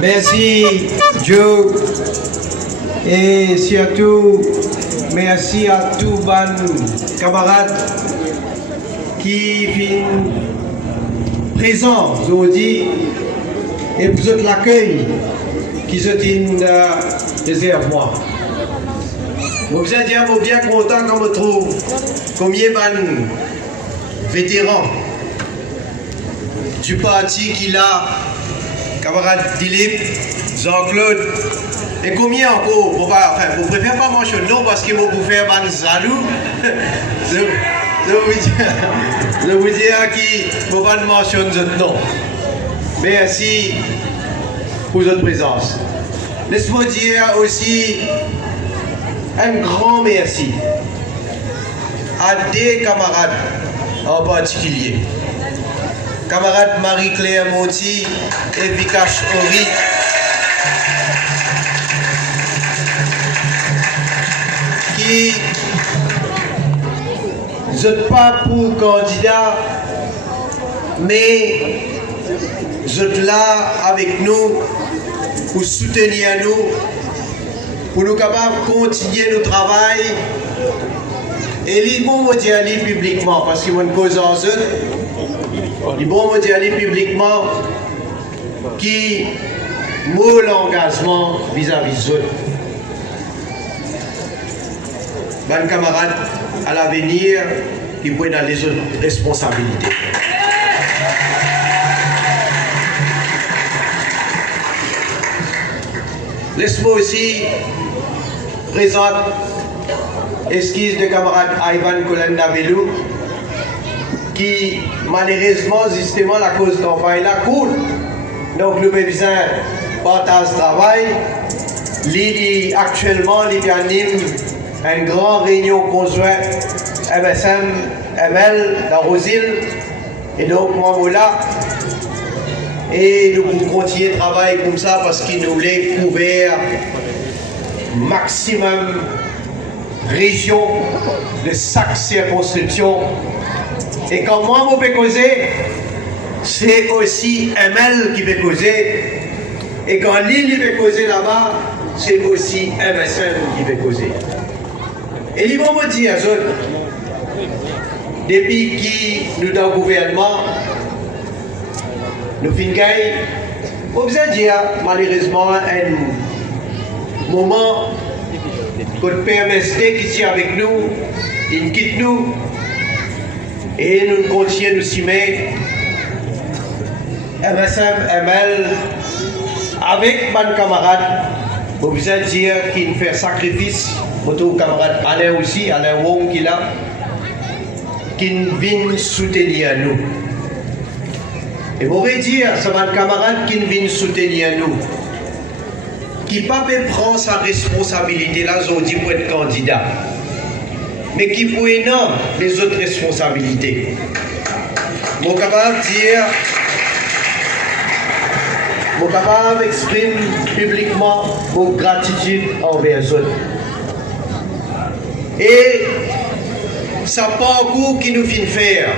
Merci Joe et surtout merci à tous les camarades qui sont présents aujourd'hui et pour l'accueil qui sont réservé moi. Vous êtes bien content quand je trouve combien de vétérans du parti qu'il a, camarade Dilip, Jean-Claude, et combien encore, vous préférez pas mentionner non parce que vous pouvez faire un jaloux. Je vous dis qui vous pas mentionner non. Merci pour votre présence. Laisse-moi dire aussi un grand merci à des camarades en particulier. Camarade Marie-Claire Monti et Vikash Ori, qui ne sont pas pour candidat, mais sont là avec nous pour soutenir nous, pour nous capables de continuer notre travail. Et les bons me dire publiquement, parce qu'ils vont une cause en eux. Les bons me dire publiquement qui mot l'engagement vis-à-vis d'eux. Mes camarades, à l'avenir, qui prennent dans les autres responsabilités. Laisse-moi aussi présenter esquisse de camarade Ivan Kolendavelou qui malheureusement justement la cause de campagne là coule. Donc nous avons besoin de partager ce travail. Actuellement, il anime une grande réunion conjointe MSM, ML dans Rosil et donc moi là. Et nous pouvons continuer de travailler comme ça parce qu'il nous voulait couvrir maximum région de chaque circonscription. Et quand moi je peux causer, c'est aussi ML qui peut causer. Et quand Lille peut causer là-bas, c'est aussi MSN qui peut causer. Et ils vont me dire, depuis qui nous dans le gouvernement, nous finissons, vous avez dit malheureusement un moment que le PMSD qui est avec nous, il quitte nous et nous continuons de s'y mettre. MSM, ML, avec mes camarades, vous avez dit qu'il fait sacrifice, votre camarade Alain aussi, Alain Wong qui est là, qui vient soutenir nous. Et vous voulez dire, c'est mes camarades qui viennent soutenir nous, qui ne peut pas prendre sa responsabilité là aujourd'hui pour être candidat, mais qui peut énorme les autres responsabilités. Mon capable dire, mon capable exprime publiquement mon gratitude envers eux. Et ça parcours qui nous fait faire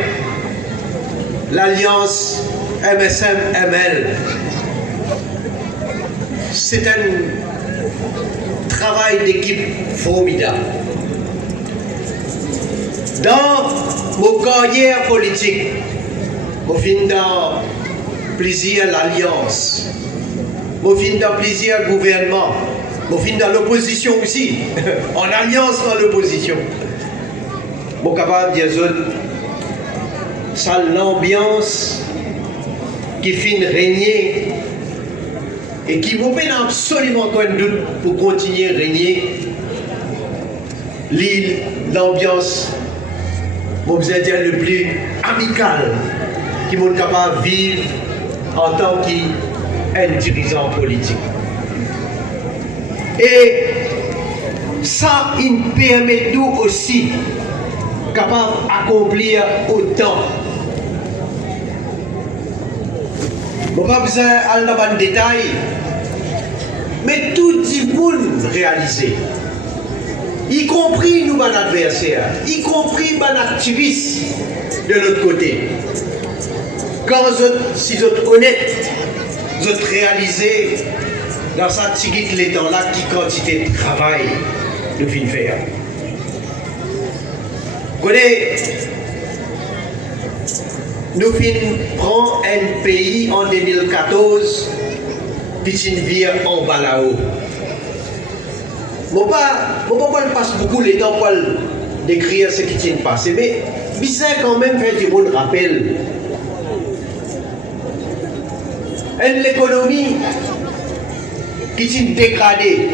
l'alliance MSM-ML. C'est un travail d'équipe formidable. Dans mon carrière politique, je finis dans plaisir l'alliance, je finis dans plaisir le gouvernement, je finis dans l'opposition aussi, en alliance dans l'opposition. Je suis capable de dire ça l'ambiance qui finit régner et qui vous peine absolument aucun doute pour continuer à régner l'ambiance, vous allez dire, le plus amical qui est capable de vivre en tant qu'un dirigeant politique. Et ça, il permet nous aussi capable d'accomplir autant. Je n'ai pas besoin d'aller dans le détail, mais tout le monde réalisé, y compris nous, nos adversaires, y compris nos activistes de l'autre côté. Quand si vous êtes honnête, vous avez réalisé dans sa petite l'étang-là qui quantité de travail nous venons faire. Vous connaissez, nous venons prendre un pays en 2014 qui vient en bas là-haut. Je ne passe beaucoup le temps pour décrire ce qui s'est passé, mais bizarre quand même faire du monde rappel. L'économie qui s'est dégradée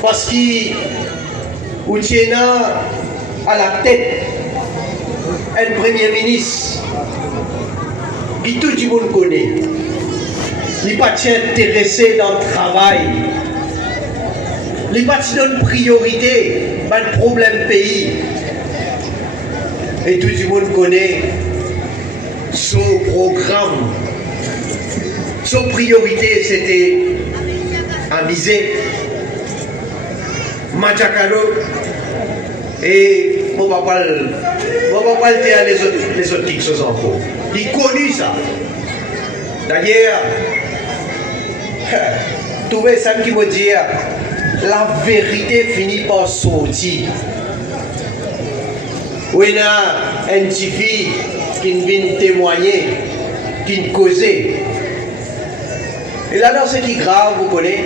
parce qu'il y a à la tête un premier ministre qui tout le monde connaît. Il n'est pas intéressé dans le travail. Il n'est pas donne priorité à le problème pays. Et tout le monde connaît son programme. Son priorité, c'était amuser, Machakalo, et on va pas le dire les autres petites choses encore. Il connaît ça. D'ailleurs, tout ça qui veut dire, la vérité finit par sortir. Oui, il y a une petite fille qui vient témoigner, qui causait. Et là, dans ce qui est grave, vous connaissez,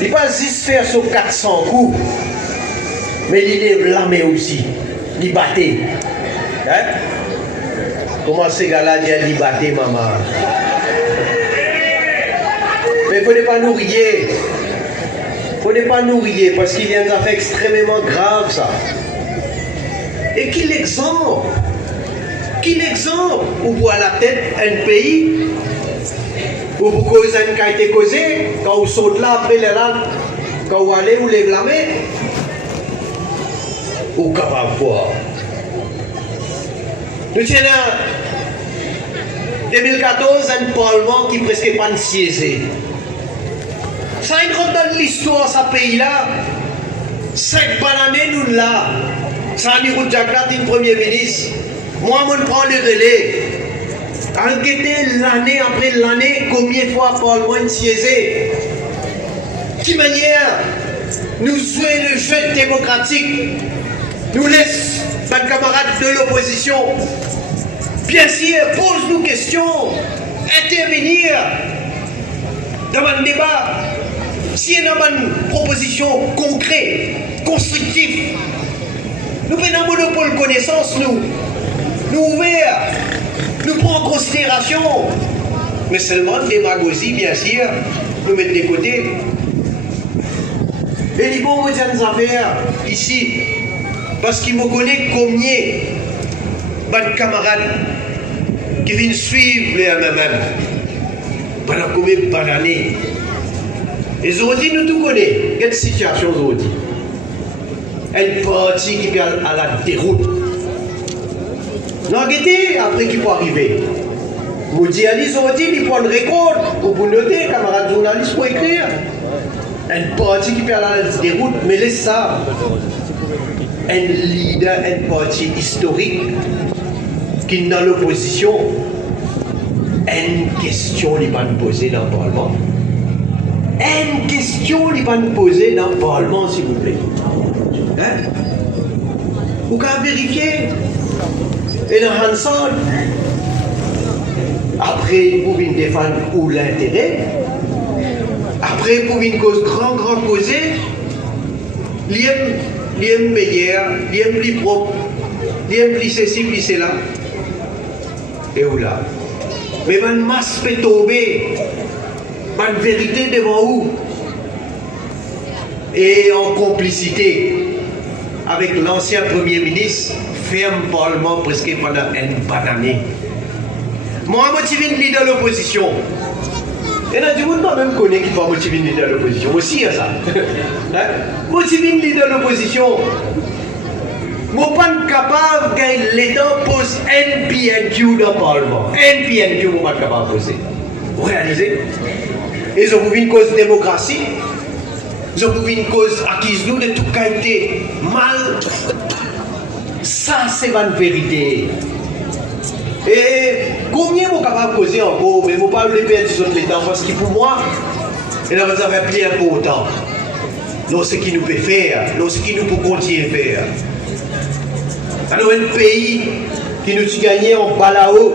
il ne pas juste faire son 400 coups, mais il lève la main aussi, il battait. Hein? Comment ces gars-là disent il battait, maman? Mais il ne faut pas nous rier. Il ne faut pas nous rier parce qu'il y a une affaire extrêmement grave, ça. Et qu'il exemple où vous à la tête un pays où vous causez un qui a été causé, quand vous sautez là après les lacs, quand vous allez, vous lèvez la main, vous capable de voir. Nous tenons en 2014 un parlement qui presque pas siégé. Ça a une grande dans l'histoire de ce pays-là. 5 années nous là. Ça a une Jagrat, le premier ministre. Moi, je prends le relais. Enquêter l'année après l'année, combien de fois Parlement siégé. De quelle manière nous jouons le jeu démocratique. Nous laisse nos camarades de l'opposition. Bien sûr, pose-nous questions, intervenir dans le débat. Si il y a une proposition concrète, constructive, nous prenons un monopole de connaissance, nous ouverts, nous prenons en considération, mais seulement démagogie, bien sûr, nous mettons de côté. Et les bons affaires ici, parce qu'ils me connaissent combien de camarades qui viennent suivre les MMM pendant combien d'années. Et aujourd'hui, nous tout connaissons. Quelle situation aujourd'hui? Un parti qui vient à la déroute. L'enquêté, après qui peut arriver. Vous dites, aujourd'hui, il prend le record. Vous pouvez noter, camarades journalistes, pour écrire. Un parti qui vient à la déroute, mais laisse ça. Un leader, un parti historique qui est dans l'opposition. Une question n'est pas posée dans le Parlement. Une question n'est pas posée dans le Parlement, s'il vous plaît. Hein? Vous pouvez vérifier. Et dans Hansard, après, vous pouvez défendre ou l'intérêt. Après, vous pouvez cause grand causer. L'IM meilleur, l'IM plus propre, l'IM plus ceci, plus cela. Et où là? Mais une masse fait tomber. Une vérité devant vous. Et en complicité avec l'ancien Premier ministre, ferme Parlement presque pendant une bonne année. Moi, je motive une leader de l'opposition. Et là, du monde même connaît qui va motiver une leader de l'opposition. Aussi, il y a ça. Hein? Motiver une leader de l'opposition. Je ne suis pas capable que l'État pose NPNQ dans le Parlement. NPNQ, je ne suis pas capable de poser. Vous réalisez? Ils ont une cause de démocratie. Ils ont une cause acquise nous de tout qualité mal. Ça, c'est une vérité. Et combien vous capable de causer encore, mais vous ne pouvez pas perdre sur l'État parce que pour moi, il a un plus important. Dans ce qu'il nous peut faire, dans ce qu'il nous peut continuer à faire. Alors, un pays qui nous a gagné en bas là-haut,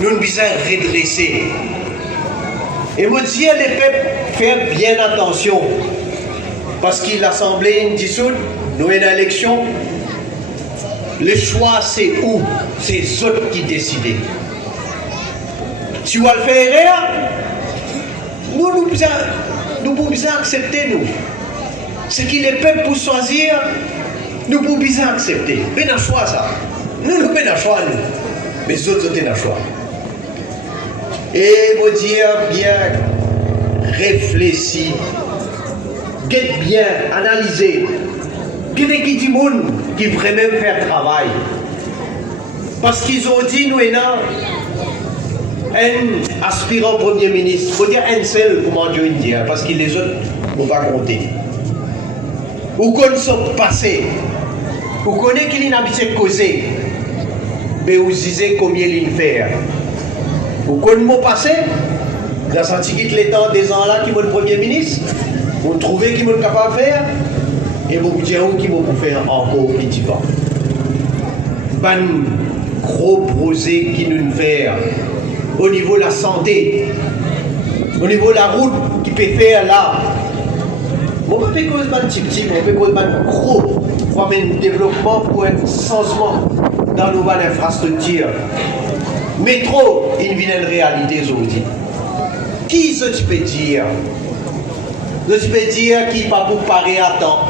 nous devons redresser. Et moi, dis à les peuples, faire bien attention. Parce que l'Assemblée est dissoute, nous avons une élection. Le choix, c'est où? C'est eux autres qui décident. Si vous le faire, nous pouvons accepter, nous. Ce qui les peuples pour choisir, nous pouvons accepter. Mais dans le choix, ça. Nous avons le choix, nous. Mais les autres ont le choix. Et vous dire bien réfléchir, bien analyser, qui est du monde qui vraiment faire travail. Parce qu'ils ont dit, nous, un aspirant Premier ministre, il faut dire un seul, comment Dieu dit, parce que les autres, on va compter. Ou qu'on soit passé, ou qu'on est qu'il n'a pas causé, mais vous disiez combien il fait. Ou qu'on m'a passé, vous avez senti qu'il est temps des ans là qui m'ont le Premier ministre, vous trouvez qu'il m'ont capable de faire, et vous me direz qui m'ont faire encore plus différent. Ban gros projet qui nous fait au niveau de la santé, au niveau de la route qui peut faire là. On peut faire cause de petit, on peut cause de gros pour un développement, pour un changement dans nos infrastructures. Métro, il vient une réalité aujourd'hui. Qui tu peux dire? Tu peux dire qui pas pour parer à temps.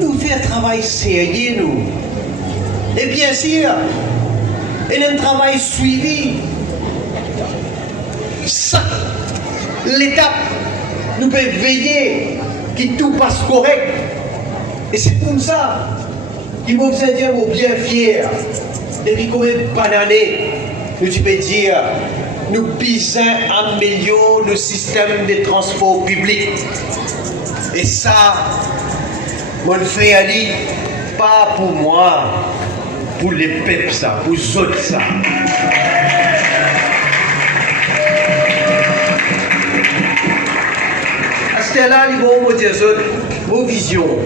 Nous faisons un travail sérieux, nous. Et bien sûr, il y a un travail suivi. Ça, l'étape, nous pouvons veiller que tout passe correct. Et c'est comme ça qu'il faut vous dire bien fiers. Et puis, comme une bananée, nous pouvons dire, nous puissions améliorer le système de transport public. Et ça, on le fait aller, pas pour moi, pour les peuples, ça, pour les autres, ça. À ce là ils vont me dire, vos visions.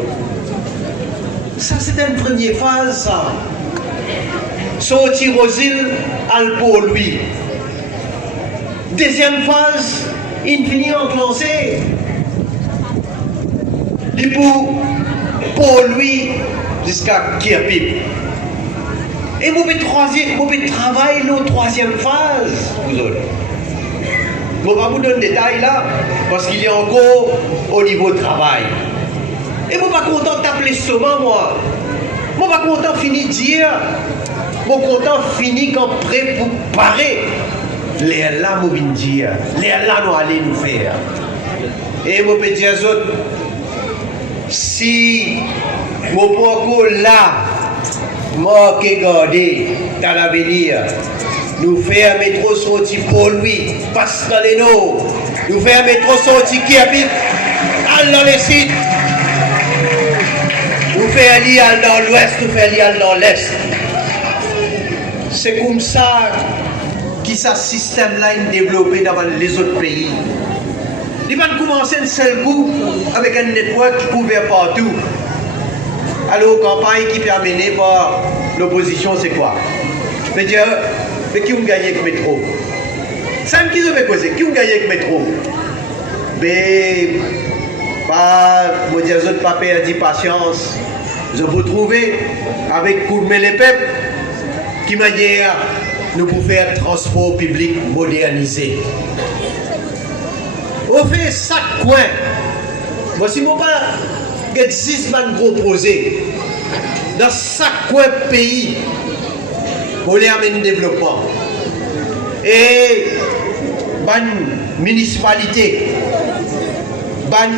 Ça, c'est une première phase, ça. Sortir aux îles, pour lui. Deuxième phase, il finit enclenché. Et pour lui, jusqu'à Kirpip. Et vous pouvez travailler la troisième phase, vous autres. Je ne vais pas vous donner de détails là, parce qu'il y a encore au niveau de travail. Et je ne suis pas content d'appeler seulement moi. Je ne suis pas content de finir de dire. Je suis content de finir quand prêt pour parer. Les là, je vais dire. Les là, nous allons nous faire. Et je peux dire aux autres, si je ne suis pas encore là, moi qui garder dans l'avenir, nous faire un métro sorti pour lui, passe dans les noms, nous faire un métro sorti qui habite, aller dans les sites, nous faire aller dans l'ouest, nous faire aller dans l'est. C'est comme ça que ce système-là est développé dans les autres pays. Il va commencer un seul coup avec un network qui couvre partout. Alors, campagne qui est terminée par l'opposition, c'est quoi? Je veux dire, mais qui ont gagné avec le métro? C'est qui ont causé? Qui ont gagné avec le métro? Mais, pas, je dire, je ne pas perdre patience. Je vous trouver avec Courmet les peuples, qui manière nous pour faire transport public modernisé. On fait chaque coin. Moi, si moi pas, il y a 6 gros projets dans chaque coin pays pour les amener le développement. Et ban municipalité, ban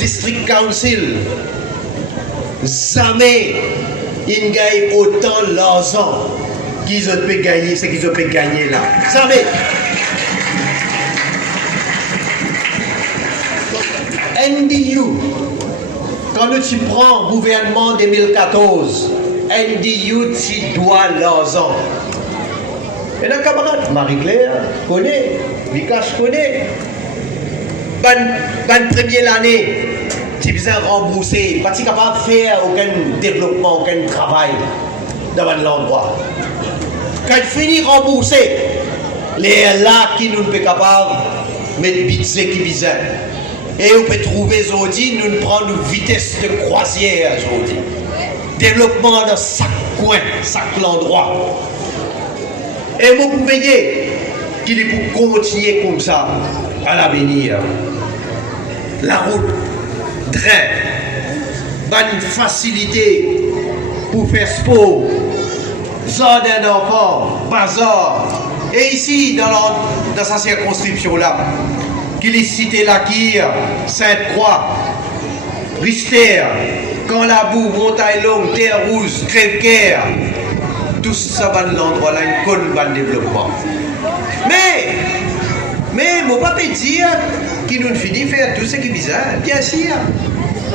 district council, jamais ils gagnent autant l'argent qu'ils ont pu gagner, ce qu'ils ont pu gagner là. Jamais. NDU, quand tu prends le gouvernement 2014, un des youths qui doit l'argent. Et nos camarades, Marie-Claire connaît, Vikash connaît. Ban première année, tu besoin rembourser, pas capable de faire aucun développement, aucun travail dans l'endroit. Quand tu finis de rembourser, les là qui nous pas capable de mettre budget qui besoin. Et on peut trouver aujourd'hui, nous prenons une vitesse de croisière aujourd'hui. Développement dans chaque coin, chaque endroit. Et vous pouvez dire qu'il est pour continuer comme ça à l'avenir. La route, train, une facilité pour faire sport, jardin d'enfants, bazar. Et ici, dans sa circonscription-là, qu'il est cité la Kir, Sainte-Croix, Richter, Camp-la-Boue, Montagne-Longue, Terre-Rouge, Crève-Caire, tout ça va dans l'endroit-là, une bonne développement. Mais, mon papa dire qu'il nous finit de faire tout ce qui est bizarre, bien sûr.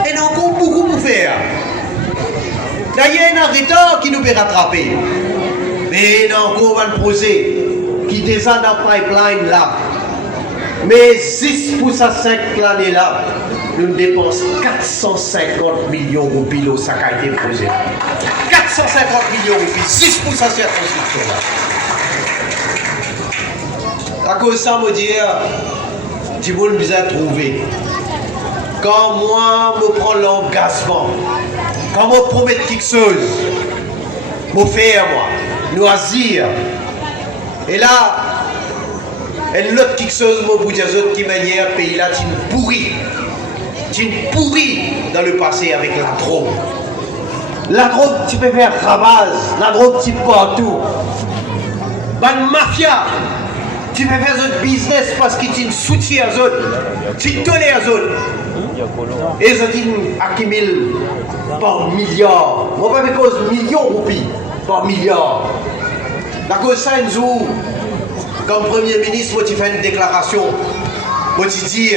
Et il y a encore beaucoup pour faire. D'ailleurs, il y a un retard qui nous peut rattraper. Mais il y a encore un projet qui est déjà dans le pipeline là. Mais 6 pour ça 5 l'année là, nous dépensons 450 millions de roupies au sac a été posé. 450 millions de roupies, 6 pour ça cette construction là. À cause de ça, je dis, tu peux nous trouver. Quand moi, je prends l'engagement, quand je promets quelque chose, je fais moi, loisir. Et là, et l'autre quelque chose, je vous dis qui manière, pays là, tu pourris dans le passé avec la drogue. La drogue, tu peux faire ravage, la drogue, tu peux partout. Ban mafia, tu peux faire un business parce que tu soutiens aux autres, tu tolères aux autres. Et je dis accumule par milliards. Moi, pas cause millions de roupies par milliards. La cause ça, un jour, comme Premier ministre, moi, tu fais une déclaration. Moi, tu dis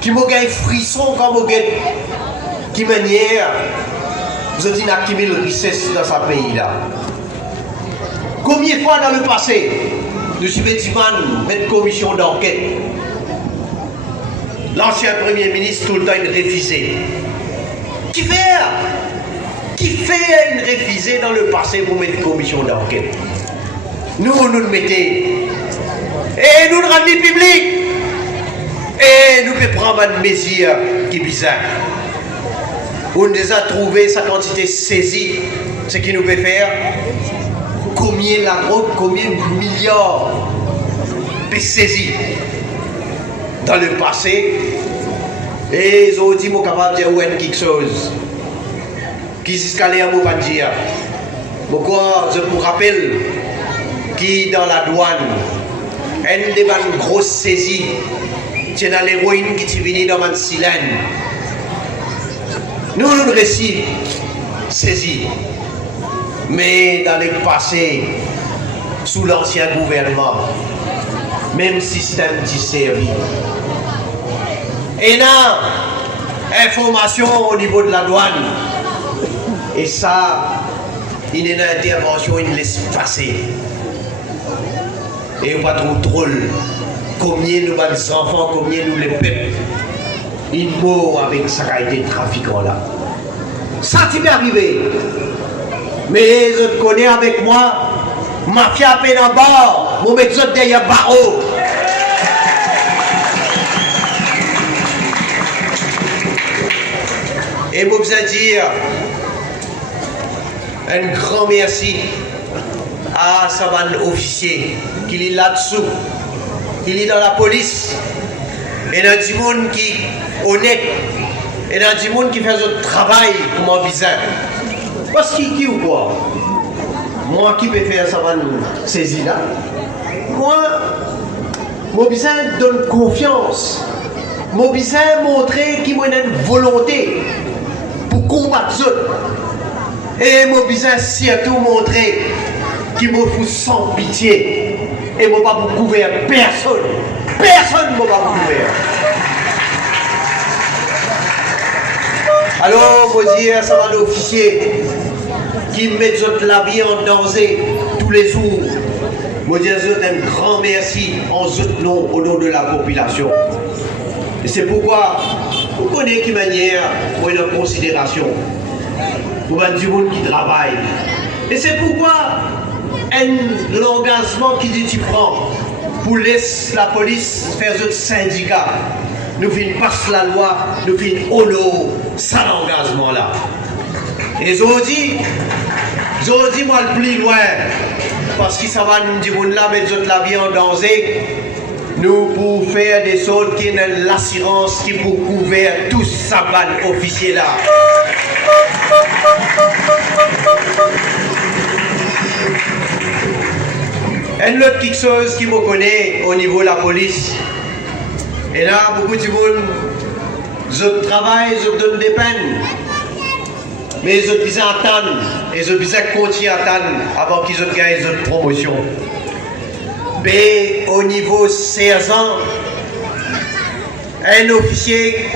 qui m'a gagné frisson quand m'a gagné qui manière, je dis accumule richesse dans ce pays-là. Combien de fois dans le passé, nous sommes mettre commission d'enquête. L'ancien Premier ministre, tout le temps, il refusait. Qui fait une révisée dans le passé pour mettre une commission d'enquête? Nous le mettons. Et nous le rendons public. Et nous pouvons prendre une mesure qui est bizarre. On nous a trouvé sa quantité saisie. Ce qu'il nous peut faire, combien la drogue, combien de milliards de saisis dans le passé. Et ils ont dit, moi, capable de dire quelque chose. Qui s'est allé à mon dire. Pourquoi je vous rappelle qui dans la douane, une des grosses saisies, c'est dans l'héroïne qui est venue dans ma silène. Nous le récit saisi. Mais dans le passé, sous l'ancien gouvernement, même système qui servit. Et là, information au niveau de la douane. Et ça, il y a une intervention, il laisse passer. Et on va trop drôle. Combien nous les enfants, combien nous les peuples, ils mourent avec ça qui a été trafiquant là. Ça, tu peux arriver. Mais je te connais avec moi, mafia peine en bas, mon médecin derrière barreau. Et moi, je veux dire un grand merci à ce officier qui est là-dessous, qui est dans la police, et dans du monde qui est honnête, et dans du monde qui fait un travail pour mon visage. Parce qu'il dit ou quoi? Moi qui peux faire ça, saisie là. Moi, mon visage donne confiance. Mon visage montre qu'il a une volonté pour combattre les autres. Et mon visage surtout montrer qu'il me fout sans pitié. Et moi pas vous couvrir personne. Personne ne m'a pas couvert. Alors, moi dire, ça va l'officier qui mettent la vie en danger tous les jours. Moi dire un grand merci en nom, au nom de la population. Et c'est pourquoi vous connaissez qui manière pour une considération pour du monde qui travaille. Et c'est pourquoi l'engagement qui dit tu prends pour laisser la police faire ce syndicat. Nous finissons passer la loi, nous finissons honorer ça l'engagement-là. Et je dis moi le plus loin, parce que ça va nous dire là, mettre la vie en danger, nous pour faire des choses qui ont l'assurance qui pour couvrir tout ça officier là. Une autre quelque chose qui me connaît au niveau de la police. Et là, beaucoup de monde, je travaille, je donne des peines. Mais je dis attendre, et je dis continuer à attendre avant qu'ils gagnent une promotion. Mais au niveau 16 ans, un officier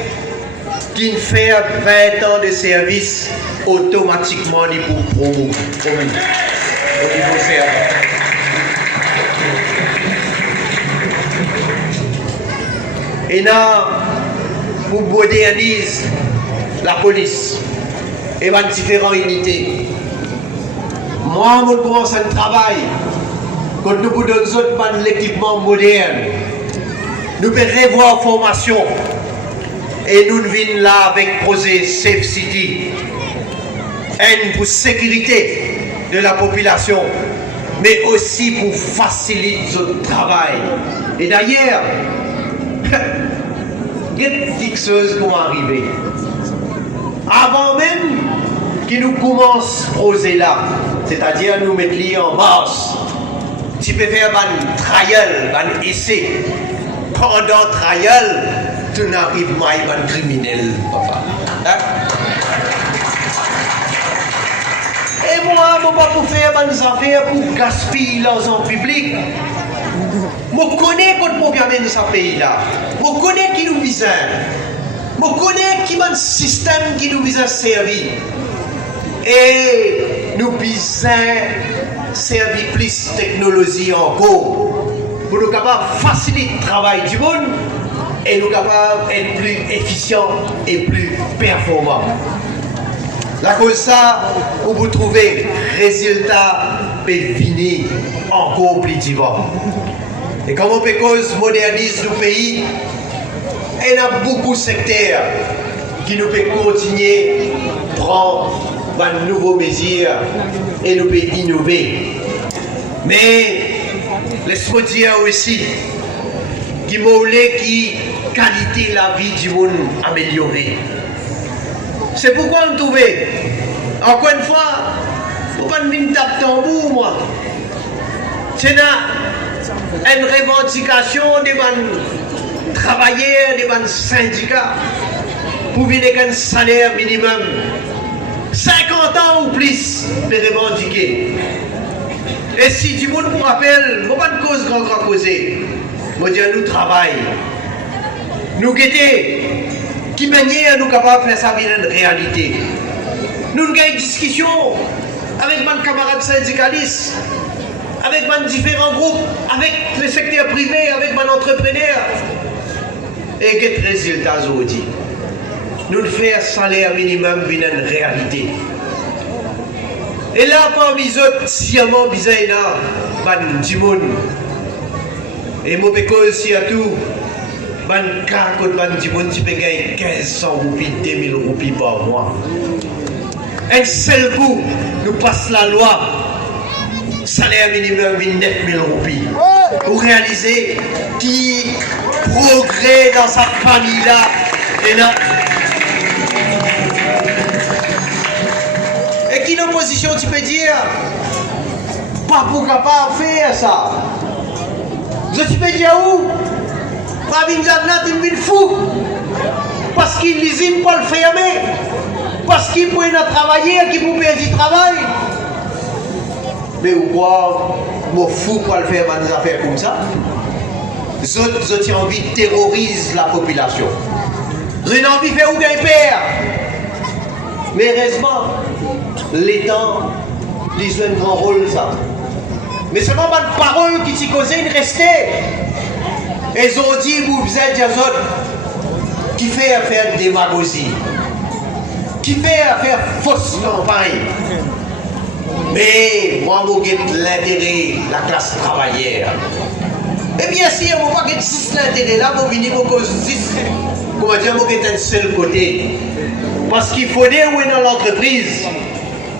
qui fait 20 ans de service, automatiquement, il peut promouvoir. Au niveau 16 ans. Et là, pour moderniser la police et les différentes unités. Moi, je commence un travail quand nous vous donnons l'équipement moderne. Nous pouvons revoir la formation et nous venons là avec le projet Safe City. Pour sécurité de la population, mais aussi pour faciliter notre travail. Et d'ailleurs, il y a quelque chose qui vont arriver. Avant même qu'ils nous commencent à poser là, c'est-à-dire nous mettre en marche, tu peux faire un trial, un essai. Pendant trial, tu n'arrives pas à un criminel, papa. Hein? Et moi, je ne peux pas faire des affaires pour gaspiller l'argent public. Je connais le problème de ce pays-là. Je connais qui nous vise. Je connais qui est le système qui nous vise à servir. Et nous visons servir plus de technologie encore. Pour nous capables de faciliter le travail du monde et nous capables d'être plus efficients et plus performants. La cause ça, où vous trouvez résultat peut venir encore plus divers. Et comme on peut cause modernise le pays, il y a beaucoup de secteurs qui nous peuvent continuer à prendre de nouveaux mesures et nous peuvent innover. Mais laisse-moi dire aussi qu'il m'a qui qualité de la vie du monde améliorée. C'est pourquoi on trouve, encore une fois, il ne faut pas me taper tambour, moi. C'est une revendication des travailleurs, des syndicats, pour venir avec un salaire minimum. 50 ans ou plus de revendiquer. Et si du monde vous rappelle, il ne faut pas de cause grand causer. Je dis, nous travaillons. Nous guettons. Qui manière nous capables de faire ça bien une réalité. Nous avons une discussion avec mes camarades syndicalistes, avec mes différents groupes, avec le secteur privé, avec mes entrepreneurs. Et quel résultat aujourd'hui? Nous faisons un salaire minimum bien une réalité. Et là, parmi les autres, sciemment bizarre, du monde. Et moi, aussi à tout. Man cas quand man dit bon tu peux gagner 1500 roupies, 2000 roupies par mois. Un seul coup, nous passe la loi, salaire minimum 9000 roupies. Pour réaliser qui progrès dans sa famille-là. Et là. Et qui l'opposition, tu peux dire, pas pour capable de faire ça. Tu peux dire où? Rabin Jadnat, il est fou. Parce qu'il l'usine pas le fermer. Parce qu'il peut travailler, qu'il peut payer du travail. Mais ou quoi, moi fou pas le faire des affaires comme ça. J'ai envie de terroriser la population. J'ai envie de faire ou bien père. Mais heureusement, l'État, il joue un grand rôle, ça. Mais seulement ma parole qui t'y causait, il restait. Et ils ont dit, vous êtes des autres qui fait affaire démagogie, qui fait affaire fausse campagne. Mais moi, je guette l'intérêt de la classe travaillère. Et bien sûr, je ne pas juste l'intérêt là, je venir pour cause comment dire, je guette un seul côté. Parce qu'il faut dire où est dans l'entreprise,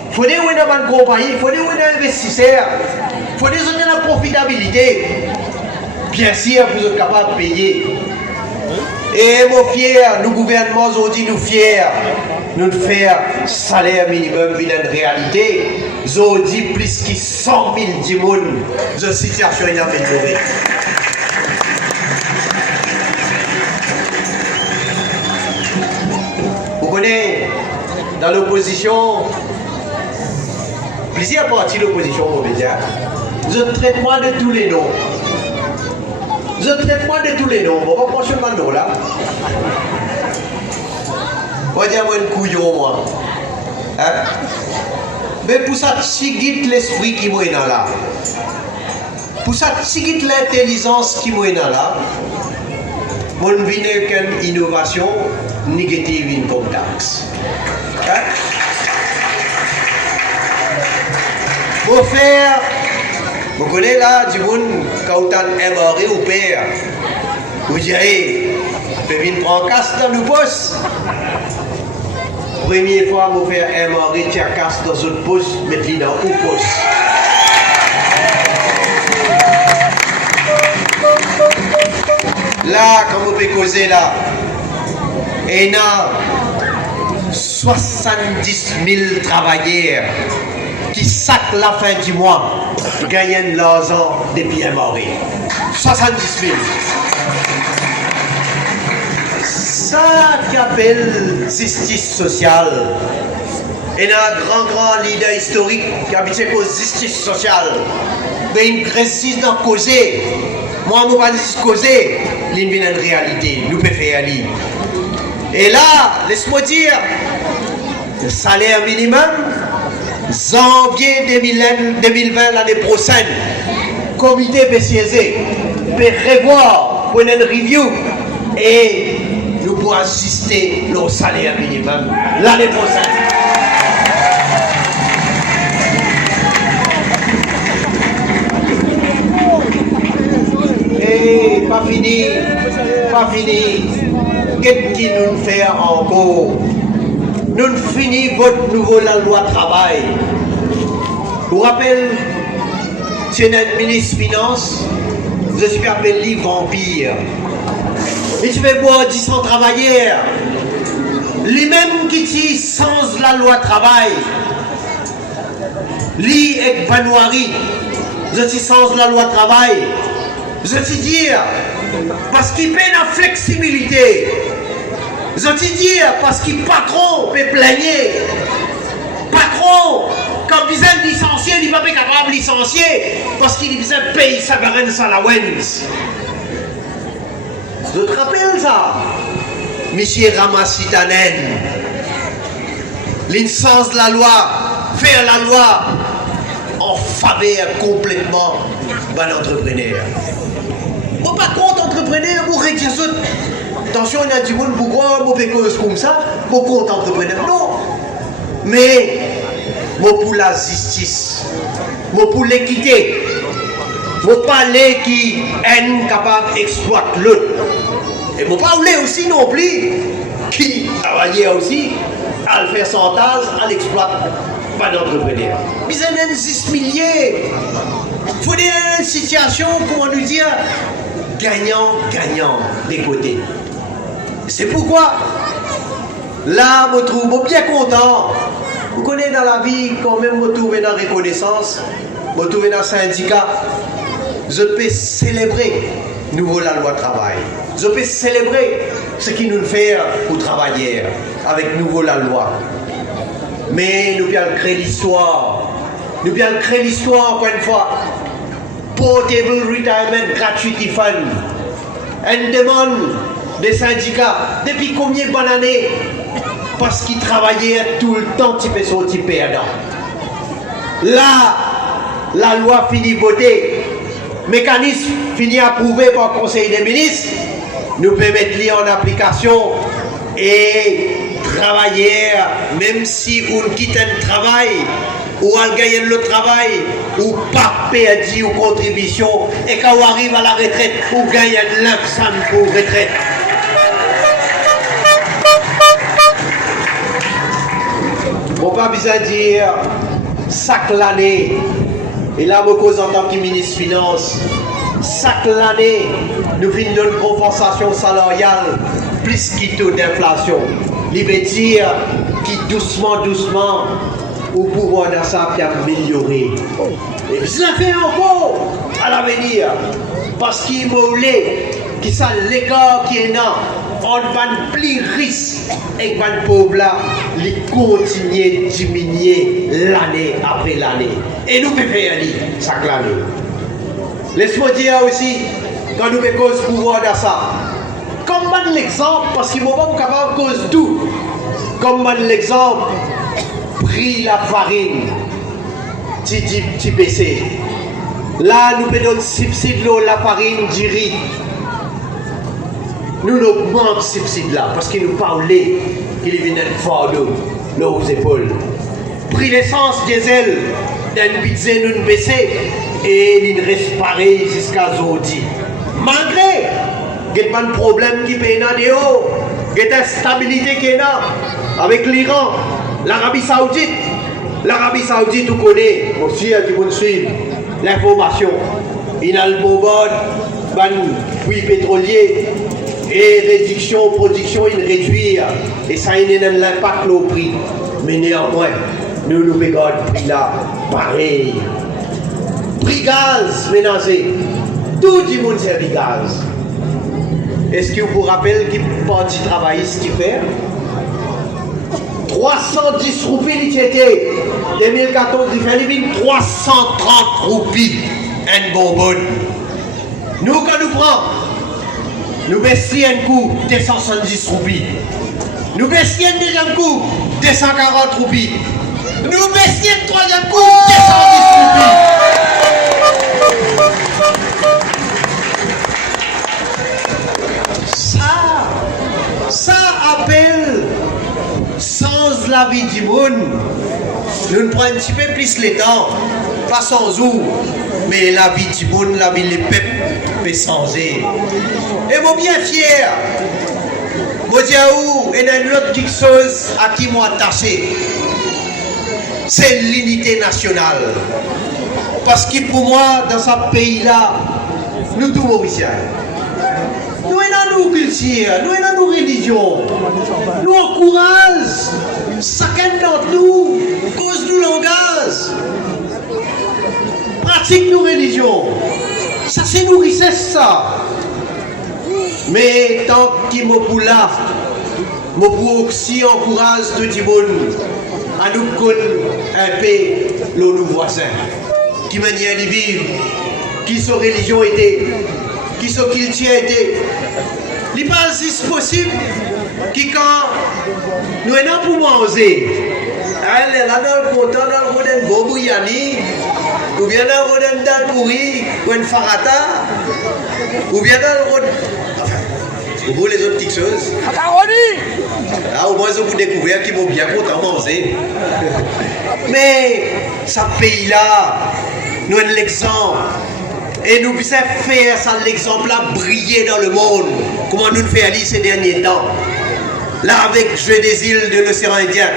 il faut dire où est dans la compagnie, il faut dire où est dans l'investisseur, il faut dire où est dans la profitabilité. Bien sûr, vous êtes capable de payer. Et nous fiers, nous gouvernements ont dit nous fiers, nous faire salaire minimum une réalité. Ils ont dit plus que 100 000 dimones de situation améliorée. Vous connaissez, dans l'opposition, plusieurs partis de l'opposition, on va dire, je traite moi de tous les noms. Je traite moi de tous les noms. On va prendre ce nom là. On va dire moi une couillon, moi. Hein? Mais pour ça, si guide l'esprit qui m'a là. Pour ça, si guide l'intelligence qui m'a là. Mon vie n'est qu'une innovation négative income tax. Hein? Pour faire. Vous connaissez là, du monde, quand vous avez un ou père, vous direz, vous pouvez venir prendre casse dans le poste. Première fois, vous faites un mari, tiens casse dans un poste, mettez-le dans un poste. Là, comme vous pouvez causer là, il y a 70 000 travailleurs qui sacent la fin du mois, gagnent de l'argent depuis un mari. 70 000. Ça qu'on appelle justice sociale. Et un grand leader historique qui a habité pour justice sociale. Mais une crise dans causer. Moi, je ne vais pas causer. Il y a une réalité. Nous pouvons faire aller. Et là, laisse-moi dire, le salaire minimum, janvier 2020, l'année prochaine, comité PCSE peut revoir pour une review et nous pouvons assister au salaire minimum l'année prochaine. Et pas fini, pas fini. Qu'est-ce qui nous fait encore? Nous finissons votre nouveau la loi travail. Vous rappelez, c'est notre ministre des Finances, je suis appelé vampire. Et je vais voir 10 travailleurs. Lui-même qui dit sans la loi travail. Lui est panoirie. Je dis sans la loi travail. Je dis dire, parce qu'il paie la flexibilité. Je dis dire, parce qu'il patron peut plaigner. Patron, quand il besoin de licencier, il n'est pas capable de licencier, parce qu'il a besoin de payer sa garenne sans la wens. Je te rappelle ça, Monsieur Ramassitanen. L'instance de la loi, faire la loi en faveur complètement de l'entrepreneur. Moi, pas contre entrepreneur, moi, récuse. Attention, il y a du monde pourquoi moi, pécose comme ça, moi, contre entrepreneur. Non. Mais, moi, pour la justice, moi, pour l'équité, moi, pas les qui est capable d'exploiter l'autre. Et moi, pas les aussi non plus, qui travaillait aussi à le faire chantage, à l'exploiter, pas d'entrepreneur. Mais il y a 6 milliers. Il faut une situation, comment nous dire, gagnant des côtés. C'est pourquoi, là, je trouve bien content. Vous connaissez dans la vie, quand même, je trouve dans la reconnaissance, je trouve dans le syndicat, je peux célébrer nouveau la loi travail. Je peux célébrer ce qui nous fait pour travailler avec nouveau la loi. Mais nous pouvons créer l'histoire. Nous pouvons créer l'histoire encore une fois. Portable Retirement Gratuity Fund. Une demande des syndicats. Depuis combien de bonnes années? parce qu'il travaillait tout le temps, tu peux sortir perdant. Là, la loi finit votée, mécanisme finit approuvé par le Conseil des ministres, nous pouvons mettre en application et travailler, même si on quitte un travail, ou on gagne le travail, ou pas perdu ou contribution, et quand on arrive à la retraite, on gagne un lump sum pour retraite. Bon, pas besoin de dire, chaque année, et là, je cause en tant que ministre des Finances, chaque année, nous finissons une compensation salariale plus qu'il taux d'inflation. Il veut dire que doucement, au pouvoir d'achat peut améliorer. Et ça fait encore à l'avenir. Parce qu'il voulait que ça l'écart qui est là, on va plus risque et que les pauvres là, les continuer à diminuer l'année après l'année. Et nous pouvons faire chaque année. Laisse-moi dire aussi, quand nous faisons cause pouvoir d'achat, comme l'exemple, parce qu'il ne faut pas capable cause tout, comme l'exemple, prix la farine, petit baissé. Là, nous pouvons donner subside la farine du riz. Nous augmentons ce subside là, parce qu'il nous parlait qu'il vient de fardeau, là aux épaules. Prix l'essence diesel, d'un budget nous baissé, et il reste pareil jusqu'à aujourd'hui. Malgré qu'il n'y a pas de problème qui peut y avoir, il y a une stabilité qui est là avec l'Iran, l'Arabie Saoudite. L'Arabie Saoudite, vous connaissez, aussi, qui vous suivre l'information. Il a le bombard, puits pétrolier, et réduction, production, il réduit, et ça a un impact au prix. Mais néanmoins, nous payons le prix là, pareil. Prix gaz ménagé, tout le monde sert du gaz. Est-ce que vous vous rappelez qu'il parti travailliste qui fait 310 roupies il était 2014 il fait 330 roupies un bonbonne. Nous quand nous prenons, nous baissons un coup 270 roupies. Nous baissons un deuxième coup 240 roupies. Nous baissons un troisième coup 210 roupies. Ça appelle sans la vie du monde. Nous ne prenons un petit peu plus les temps, pas sans où, mais la vie du monde, la vie des peuples peut changer. Et moi bien fier, moi dis à vous, et dans une autre quelque chose à qui moi attaché, c'est l'unité nationale. Parce que pour moi, dans ce pays-là, nous tous Mauriciens. Nous avons nos cultures, nous avons nos religions. Nous encourageons chacun d'entre nous, cause du langage, pratique nos religions. Ça, c'est nos richesses, ça. Mais tant qu'il m'a pour là, m'a pour aussi encourage tout le monde à nous connaître un peu nos voisins, qui manière de vivre, qui sa religion était. Qui sont culture était. Il n'est pas si possible qui quand nous sommes pour manger, elle est là dans le content, dans le rôle d'un bon bouillani, ou bien dans le rôle d'un dal pourri, ou un farata, ou bien dans le rôle. Enfin, vous les autres petites choses. Là, au moins, vous découvrez qu'ils vont bien content manger. Mais, ce pays-là, nous avons l'exemple. Et nous puissions faire ça, l'exemple là, briller dans le monde. Comment nous le faisons ces derniers temps. Là, avec Jeu des îles de l'océan Indien.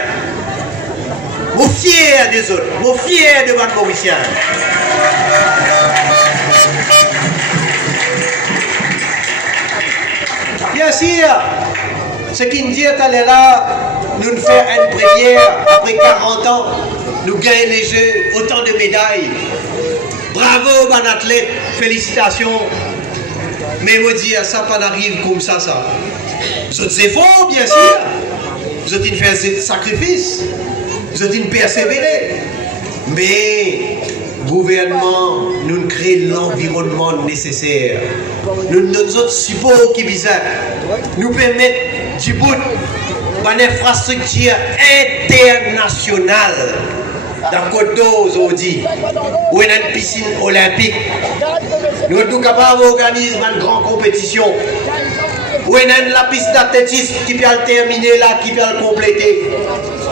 Moi fier des autres. Moi fier de votre Mauricien. Bien sûr, ce qui nous dit tout à l'heure, nous faisons une première, après 40 ans, nous gagnons les Jeux, autant de médailles. Bravo, mon athlète, félicitations. Mais moi dire ça pas n'arrive comme ça. Vous êtes efforts, bien sûr. Vous êtes fait un sacrifice. Vous êtes persévérer. Mais gouvernement, nous créons l'environnement nécessaire. Nous autres support qui bizarre. Nous permettre du bout une infrastructure internationale dans Côte d'Or aujourd'hui, où il y a une piscine olympique. Nous sommes capables d'organiser une grande compétition. Où il y a la piste d'athlétisme qui peut le terminer là, qui peut le compléter.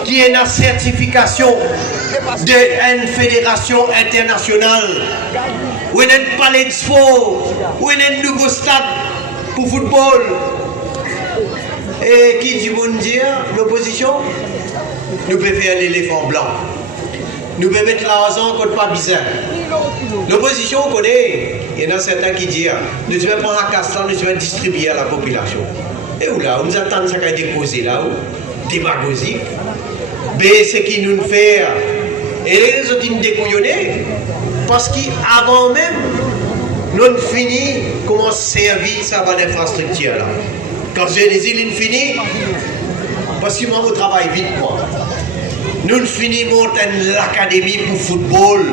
Qui est une certification d'une fédération internationale. Où il y a un palais de sport. Où il y a un nouveau stade pour football. Et qui dit bon dire, l'opposition, nous pouvons faire l'éléphant blanc. Nous pouvons mettre l'argent contre pas bizarre. L'opposition connaît, il y en a certains qui disent, nous devons prendre un casse là, nous devons distribuer à la population. Et où là, on nous attend ça qui a été posé là, démagogique. Mais ce qui nous fait, et les autres nous découillonnent, parce qu'avant même, nous avons fini comment servir ça à l'infrastructure là. Quand j'ai des îles infinies, parce que moi, je travaille vite, moi. Nous finissons l'académie pour football,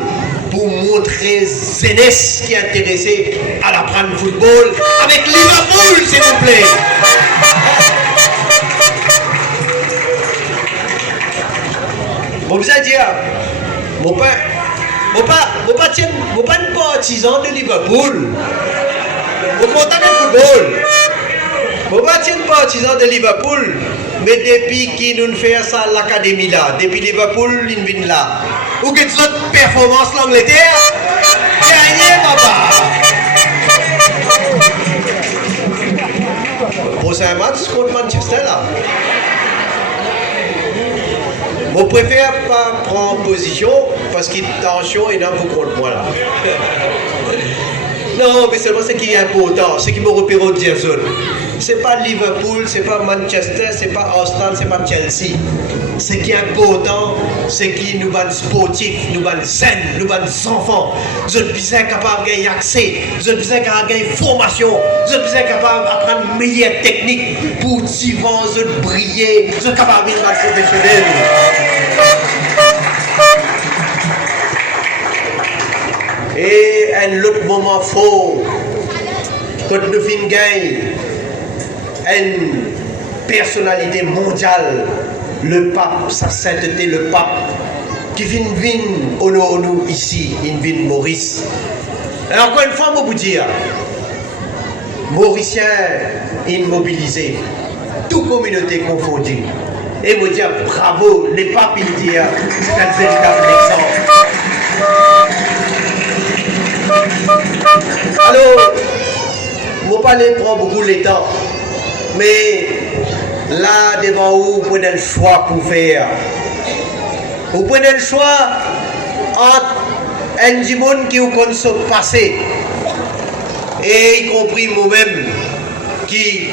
pour montrer jeunesse qui est intéressée à l'apprendre le football avec Liverpool, s'il vous plaît. Bon, vous allez dire, mon père, n'est pas partisan de Liverpool. Vous content du football. Mon père n'est pas partisan de Liverpool. Mais depuis qu'il nous fait ça à l'académie là, depuis Liverpool, il vient là. Ou que tu as une performance l'Angleterre, gagné papa. Prochain match contre Manchester là. Je préfère pas prendre position parce qu'il est tension et non vous contre moi là. Non, mais seulement ce qui est important, ce qui me repère au Jason. C'est pas Liverpool, c'est pas Manchester, c'est pas Arsenal, c'est pas Chelsea. Ce qui est important, c'est qu'ils nous vendent sportifs, nous vendent zen, nous vendent enfants. Nous sommes bien capables de gagner accès, nous sommes bien capables de gagner formation, nous sommes bien capables d'apprendre meilleure technique pour vivre, nous briller, nous sommes capables de faire un professionnel. Et un autre moment fort, quand nous finissons gagner, une personnalité mondiale, le pape, sa sainteté, le pape, qui vient honorer nous ici, il vient Maurice. Et encore une fois, je vous dire, Mauricien immobilisé, toute communauté confondue. Et je dire bravo, les papes, ils disent, c'est un véritable exemple. Alors, mon palais prend beaucoup de temps, mais là, devant vous, vous prenez le choix pour faire. Vous prenez le choix entre un monde qui vous connaît son passé, et y compris moi-même, qui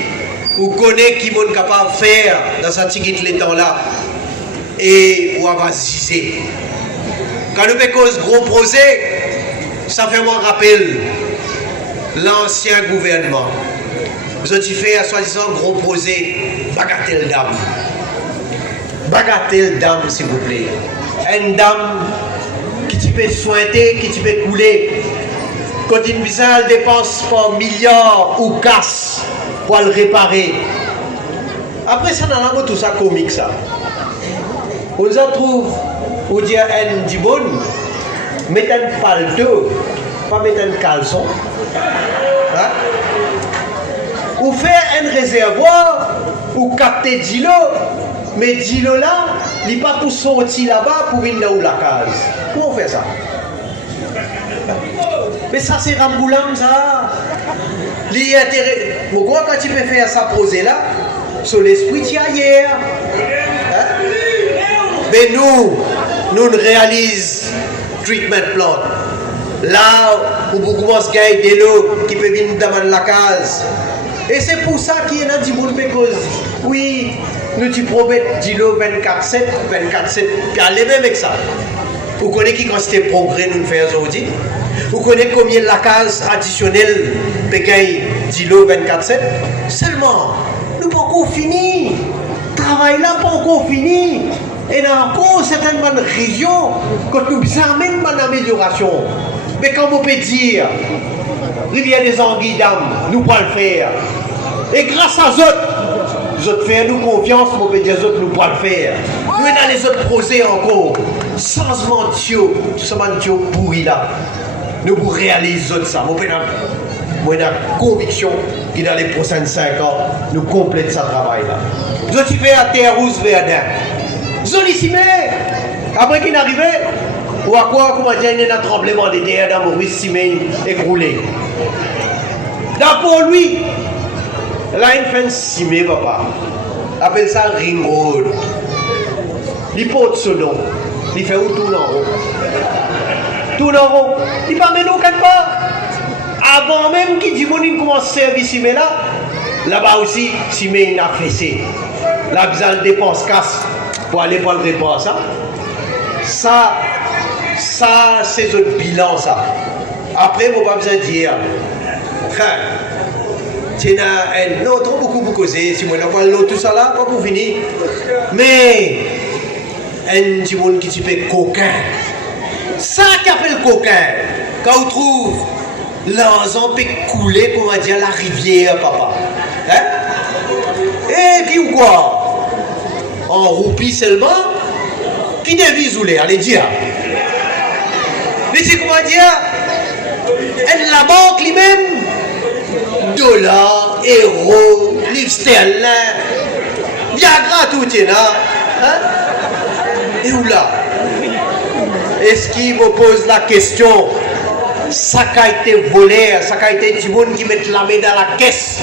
vous connaît, qui est capable de faire dans cette petite temps-là, et vous avez zizé. Quand nous faisons ce gros projet, ça fait moi rappel l'ancien gouvernement. Vous avez fait un soi-disant gros projet, bagatelle dame. Bagatelle dame, s'il vous plaît. Une dame qui peut soigner, qui peut couler. Quand une visa, elle dépense par milliards ou casse pour le réparer. Après, ça n'a pas tout ça comique, ça. On en trouve, on dit un dibon, mettre un paletot, pas mettre un caleçon. Hein? Ou faire un réservoir, ou capter 10 lots, mais 10 lots là, il n'est pas pour sortir là-bas pour venir dans la case. Comment on fait ça? Mais ça c'est Ramboulam ça. Pourquoi quand tu peux faire ça poser là, sur l'esprit tu as hier. Hein? Mais nous réalisons treatment plant. Là où vous commencez à gagner des lots qui peuvent venir dans la case. Et c'est pour ça qu'il y en a du monde cause. Oui, nous tu promettons 10 lots 24-7, puis allez même avec ça. Vous connaissez qui quantité de progrès nous faisons aujourd'hui? Vous connaissez combien de la case additionnelle peut gagner 10 lots 24-7? Seulement, nous pas encore fini. Travail là pas encore fini. Et dans encore certaines bonnes régions, quand nous amènons une amélioration. Mais comme on peut dire, Rivière des Anguilles d'âme, nous pouvons le faire. Et grâce à eux, Vous autres faites nous confiance, mon père, les autres nous pouvons le faire. Nous, dans les autres projets encore, sans mentir, tout ça, mentir pourri là. Nous pour réaliser ça. Mon père, moi, j'ai la conviction que dans les prochains 5 ans, nous complétons ce travail-là. Vous autres faites à terre rouge verdun. Vous autres ici, mais, après qu'il est arrivé, ou à quoi, comment dire, il y a un tremblement de terre dans Maurice Simé écroulé. Donc pour lui, là, il fait un cimé, papa. Appelle ça Ring Road. Il porte ce nom. Il fait où tourne en rond. Tourne en rond. Il ne met aucun pas. Avant même qu'il dit qu'il commence à servir cimé là, là-bas aussi, cimé il a fessé. Là, besoin de dépenses casse pour aller voir le réponse. Ça, c'est notre bilan, ça. Après, on va besoin de dire. Non, trop beaucoup causé. Si moi, on tout ça là, pas pour finir. Mais, un petit monde qui fait coquin. Ça qui appelle coquin, quand on trouve l'argent peut couler, comment dire, la rivière, papa. Hein? Et qui ou quoi? En roupie seulement? Qui devise ou les? Allez dire. Mais c'est comment dire? Et la banque lui-même? Dollars, euros, livres sterling, Viagra tout est là. Hein? Et où là? Est-ce qu'il me pose la question? Ça qui a été volé, ça qui a été du monde qui met la main dans la caisse.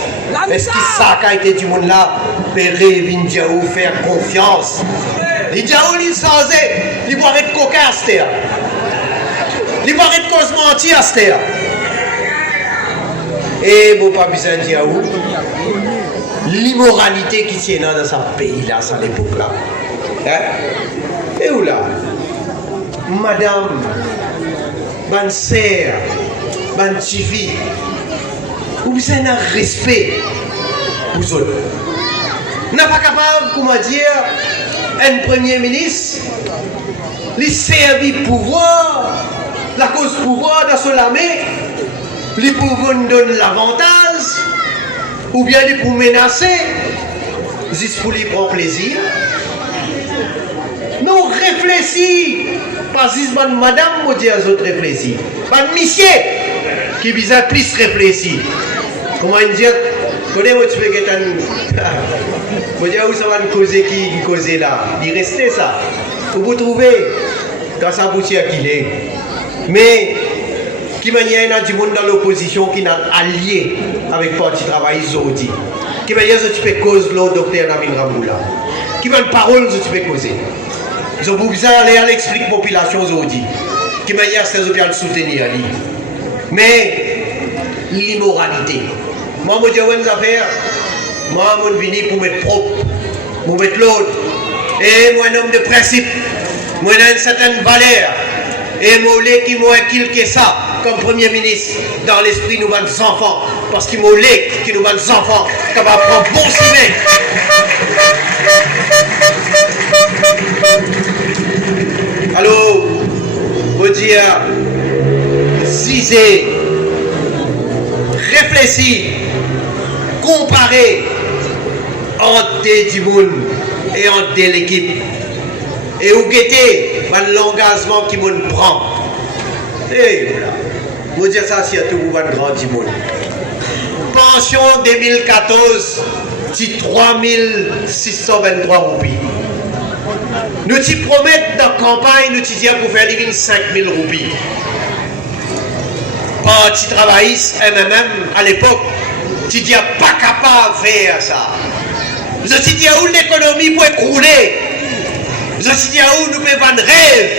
Est-ce que ça qui a été du monde là, Péré Vindiaou faire confiance? Il dit où il s'en il va arrêter coca à cette terre. Il va arrêter cause mentir à cette terre. Et bon, pas besoin de dire où l'immoralité qui tient dans ce pays-là, à l'époque là. Hein? Et où là? Madame, bonne sœur, bonne petite fille, vous avez un respect pour vous autres. N'a pas capable, comment dire, un premier ministre, lui servir pouvoir, la cause pouvoir dans son armée, lui pour nous donner l'avantage, ou bien lui pour menacer, juste pour lui prendre plaisir. Nous réfléchissons. Pas juste madame, moi dis à autres réfléchir. Pas monsieur qui besoin plus réfléchir. Comment il dit? Connais-moi tu peux get un. Moi dis où ça va nous causer qui causer là. Il restait ça. Vous trouvez quand ça boutique à qu'il est. Mais qui manière il y a du monde dans l'opposition qui n'a allié avec Parti Travail Zodi. Qui manière tu peux causer l'autre docteur Namin Ramoula. Qui va une parole tu peux causer. Ils ont besoin d'aller à l'expliquer la population aujourd'hui. Qui manière c'est de le soutenir. Mais l'immoralité. Moi, je dis une affaire. Moi, je suis venu pour mettre propre, pour mettre l'autre. Et moi, un homme de principe. Moi, j'ai une certaine valeur. Et moi, qui m'a inculqué ça comme Premier ministre dans l'esprit de nos enfants. Parce qu'il m'a qui nous nos enfants qui va prendre bon ciné. Alors, vous dire, zizé, réfléchis, comparer entre du monde et entre l'équipe. Et vous guettez l'engagement qui me prend. Et voilà. Vous dire ça, c'est tout le grand du monde. Pension 2014, c'est 3623 roupies. Nous t'y promettons dans la campagne, nous t'y disons pour faire livrer 5000 roupies. Parti travailliste, MMM, à l'époque, tu dis pas capable de faire ça. Nous t'y disons où l'économie peut écrouler. Nous t'y disons où nous pouvons avoir un rêve.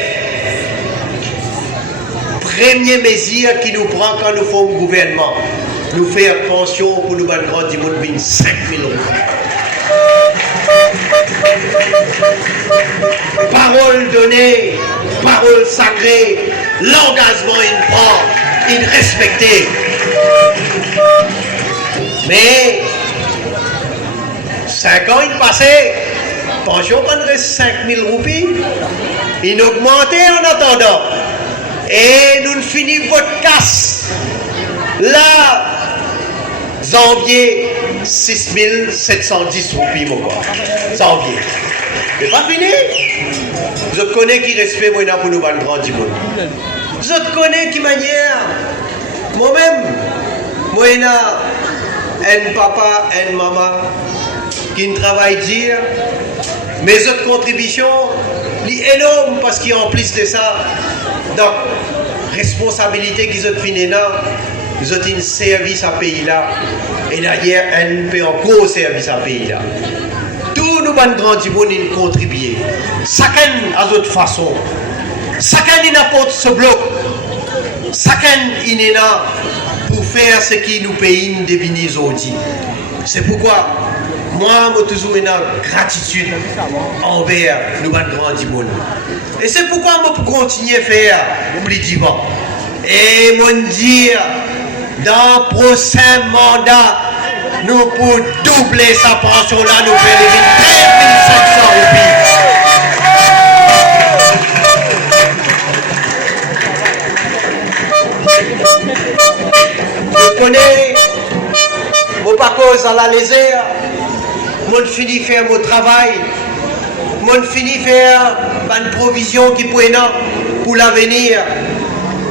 Première mesure qui nous prend quand nous faisons gouvernement, nous faire pension pour nous battre grand du monde 5000 roupies. Parole donnée, parole sacrée, l'engagement il prend, il respecté. Mais 5 ans il passait, pension prendrait 5000 roupies, il augmentait en attendant. Et nous finissons votre casse. Là, janvier, 6710 roupies, mon gars. Janvier. C'est pas fini. Je connais qui respect moi pour nous vendre grand du monde. Je connais qui manière. Moi-même, moi un papa, une maman qui ne travaille dire. Mes autres contributions, sont énormes parce qu'en plus de ça, donc, responsabilité qu'ils ont fini là, ils ont un service à pays là, et derrière, un paye un gros service à pays là. Tous nous, grands du monde, ils contribuent. Chacun à notre façon. Chacun il apporte ce bloc. Chacun il est là pour faire ce qui nous paye de venir aujourd'hui. C'est pourquoi moi, j'ai toujours une gratitude envers nous, grands du monde. Et c'est pourquoi je peux continuer à faire plus divan. Et mon dire, dans le prochain mandat, nous pouvons doubler sa pension là, nous faire 13 500 roupies. Je connais mon pas cause à la lésère. Mon fini faire mon travail, mon fini faire une provision qui peut être pour l'avenir.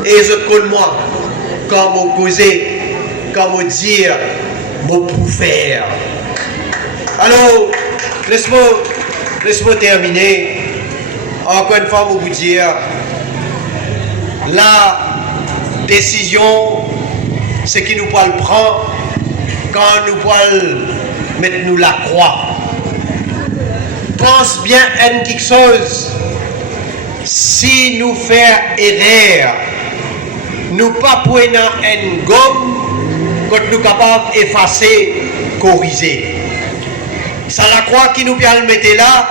Et je connais moi, comme on causer, comme on dire, mon pour faire. Alors, laisse-moi terminer. Encore une fois, je vous dire, la décision, c'est qui nous peut le prendre quand nous pouvons mettre nous la croix. Pense bien à quelque chose. Si nous faisons erreur, nous pas prendre une gomme quand nous sommes capables d'effacer, corriger. C'est la croix qui nous vient le mettre là,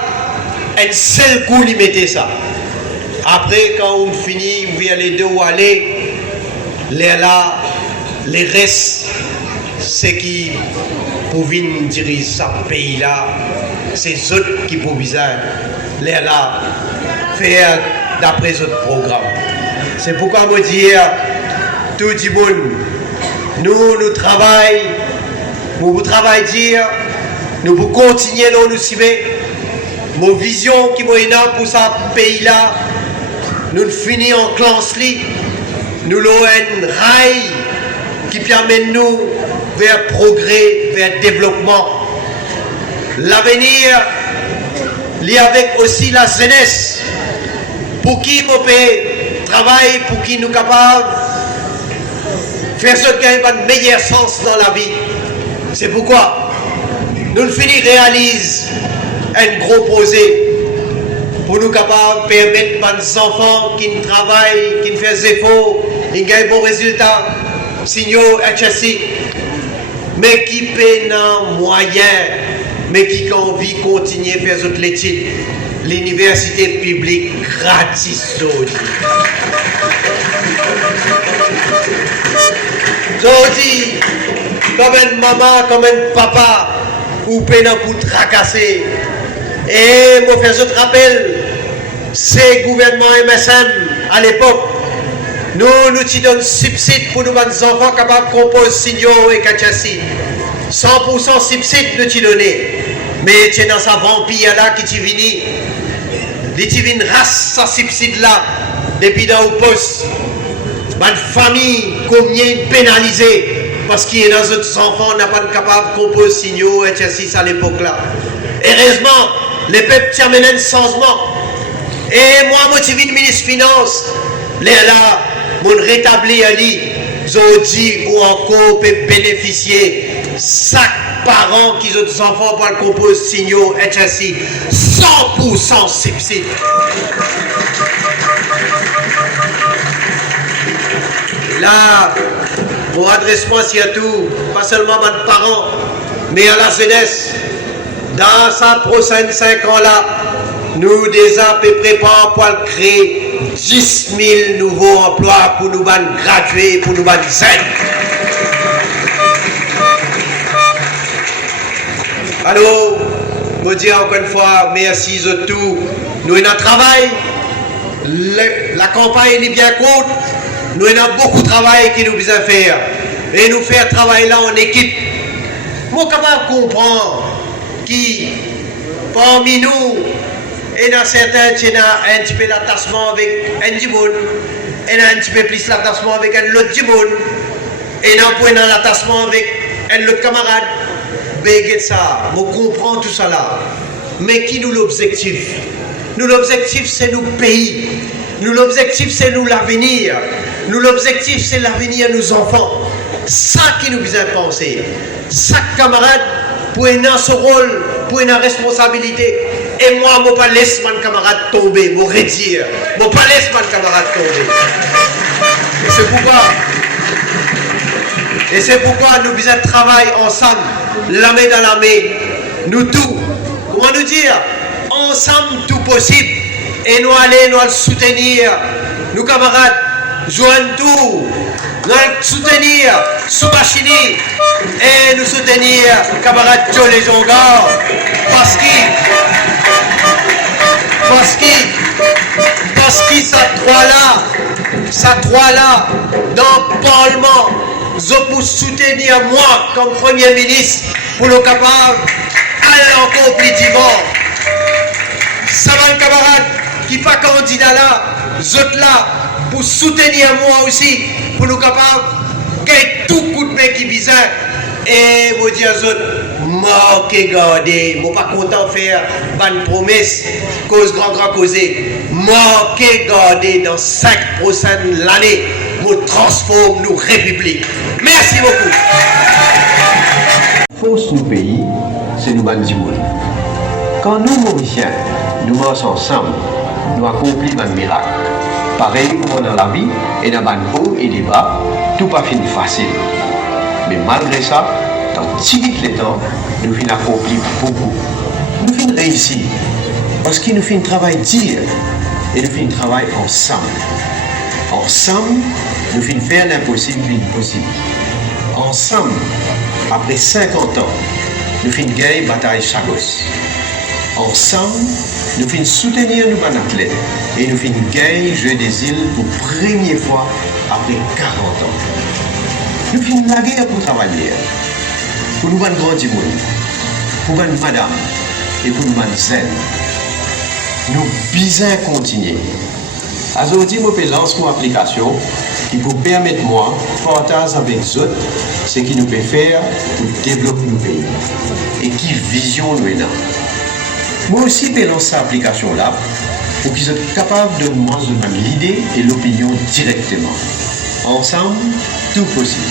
un seul coup, il mettait ça. Après, quand on finit, vous voyez les deux où aller, les restes, c'est qui pouvaient diriger ce pays-là, c'est eux qui pouvaient là faire d'après notre programme. C'est pourquoi je dis tout le monde, nous travaillons, nous travaillons dire, nous pouvons continuer dans nous suivre. Mon vision qui m'a pour ce pays-là, nous finissons en classe, nous avons un rail qui permet nous vers progrès, vers développement. L'avenir, il y a avec aussi la jeunesse, pour qui nous travaille, pour qui nous sommes capables de faire ce qui a un meilleur sens dans la vie. C'est pourquoi nous réalisons un gros projet pour nous capables de permettre à nos enfants qui travaillent, qui font des efforts, qui gagnent de bons résultats, signaux HSI, mais qui peinent un moyen, mais qui ont envie de continuer à faire d'autres études. L'université publique gratis aujourd'hui. Aujourd'hui, comme une maman, comme un papa, ou peinant pour tracasser. Et moi, fais autre rappel, c'est le gouvernement MSN à l'époque. Nous donnons subside pour nos enfants capables de composer signaux et kachassi. 100% subside nous t'y donner. Mais tu es dans sa vampire là qui t'y vini. Tu viens race sa subside là depuis dans le poste. Ma famille, combien pénalisée parce qu'il y a dans autres enfants n'a pas capable de composer signaux et kachassi à l'époque là. Heureusement, les peuples t'y amènent un changement. Et moi, je suis ministre des Finances. Là, mon rétabli Ali, aujourd'hui ou encore peut bénéficier chaque parent qui ont des enfants pour le composer signaux HSI 100% subside. Là, mon adressement surtout, pas seulement à mes parents, mais à la jeunesse. Dans sa prochaine 5 ans là, nous déjà préparons pour créer 10 000 nouveaux emplois pour nous graduer, pour nous jeunes. Alors, je dis encore une fois, merci à tous. Nous avons un travail, la campagne est bien courte, nous avons beaucoup de travail qui nous besoin faire. Et nous faire travail là en équipe. Moi, capable de comprendre qui, parmi nous, et dans certains, il y a un petit peu l'attachement avec un djimoun, et un petit peu plus l'attachement avec un autre djimoun, et dans l'attachement avec un autre camarade. Béguet ça, je comprends tout ça là. Mais qui nous l'objectif? Nous l'objectif c'est nos pays. Nous l'objectif c'est nous l'avenir. Nous l'objectif c'est l'avenir de nos enfants. Ça qui nous besoin penser. Chaque camarade pour avoir ce rôle, pour une responsabilité. Et moi, je ne pas laisser mon camarade tomber, je retire. Je ne pas laisser mon camarade tomber. Et c'est pourquoi nous besoin travailler ensemble, la main dans la main. Nous tous, comment nous dire, ensemble tout possible. Et nous aller, nous le soutenir. Nous camarades, joignent tout. Nous soutenir Soubachini et nous soutenir camarade Joe les Jongas parce que ça trois là dans le Parlement pour soutenir moi comme Premier ministre pour le capable aller encore plus divers. Ça va le camarade qui n'est pas candidat là, autres là pour soutenir moi aussi pour nous capables gagner tout coup de main qui bizarre et vous dire aux autres moi qui garder moi pas content de faire bonne promesse cause grand causé moi qui garder dans 5 prochaines années nous transforme nos républiques. Merci beaucoup. Force nos pays c'est nous bandimounes. Quand nous Mauriciens nous marchons ensemble nous accomplissons un miracle. Pareil comme dans la vie, et dans le haut et les bas, tout pas fini facile. Mais malgré ça, dans si vite les temps, nous finissons accomplir beaucoup. Nous finissons réussir. Parce que nous finissons travail dur et nous finissons travail ensemble. Ensemble, nous finissons faire l'impossible l'impossible. Ensemble, après 50 ans, nous finissons gagner la bataille Chagos. Ensemble, nous finissons soutenir nos athlètes et nous finissons gagner le jeu des îles pour la première fois après 40 ans. Nous finissons la guerre pour travailler, pour nous faire grandir, pour nous madame et pour nous faire zen. Nous besoin continuer. Aujourd'hui, je peux lancer une application qui peut permettre moi de partager avec les autres ce que nous pouvons faire pour développer nos pays et qui vision nous avons. Moi aussi, je peux lancer cette application-là pour qu'ils soient capables de nous donner l'idée et l'opinion directement. Ensemble, tout possible.